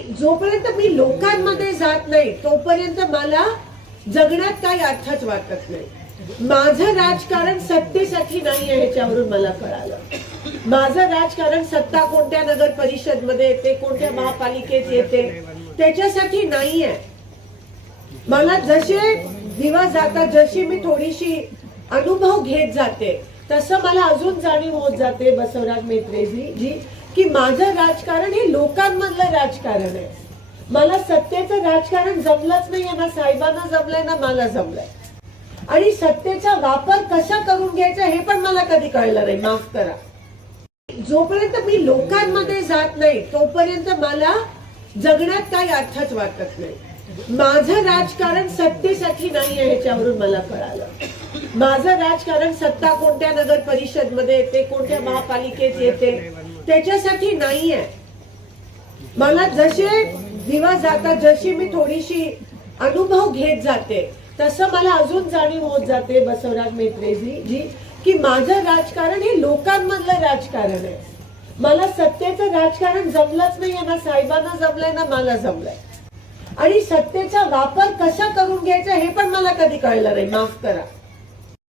जोपर्यंत मी लोकांमध्ये जात नाही तोपर्यंत मला जगण्यात काही अर्थच वाटत नाही. माझं राजकारण सत्तेसाठी नाही आहे ह्याच्यावरून मला कळालं. माझं राजकारण सत्ता कोणत्या नगर परिषदमध्ये येते कोणत्या महापालिकेत येते त्याच्यासाठी नाही आहे. मला जसे दिवस जातात जशी मी थोडीशी अनुभव घेत जाते तसं मला अजून जाणीव होत जाते बसवराज मेत्रेजी जी की माझं राजकारण हे लोकांमधलं राजकारण आहे. मला सत्तेचं राजकारण जमलंच नाही ना साहेबांना जमलंय ना मला जमलंय. आणि सत्तेचा वापर कसा करून घ्यायचा हे पण मला कधी कळलं नाही. माफ करा. जोपर्यंत मी लोकांमध्ये जात नाही तोपर्यंत मला जगण्यात काही अर्थच वाटत नाही. माझं राजकारण सत्तेसाठी नाही आहे ह्याच्यावरून मला कळालं. माझं राजकारण सत्ता कोणत्या नगर परिषदमध्ये येते कोणत्या महापालिकेत येते त्याच्यासाठी नाही आहे मला जसे दिवस जातात जशी मी थोडीशी अनुभव घेत जाते तसं मला अजून जाणीव होत जाते बसवराज मेत्रेजी जी की माझं राजकारण हे लोकांमधलं राजकारण आहे. मला सत्तेचं राजकारण जमलंच नाही ना साहेबांना जमलंय ना मला जमलंय. आणि सत्तेचा वापर कसा करून घ्यायचा हे पण मला कधी कळलं नाही माफ करा.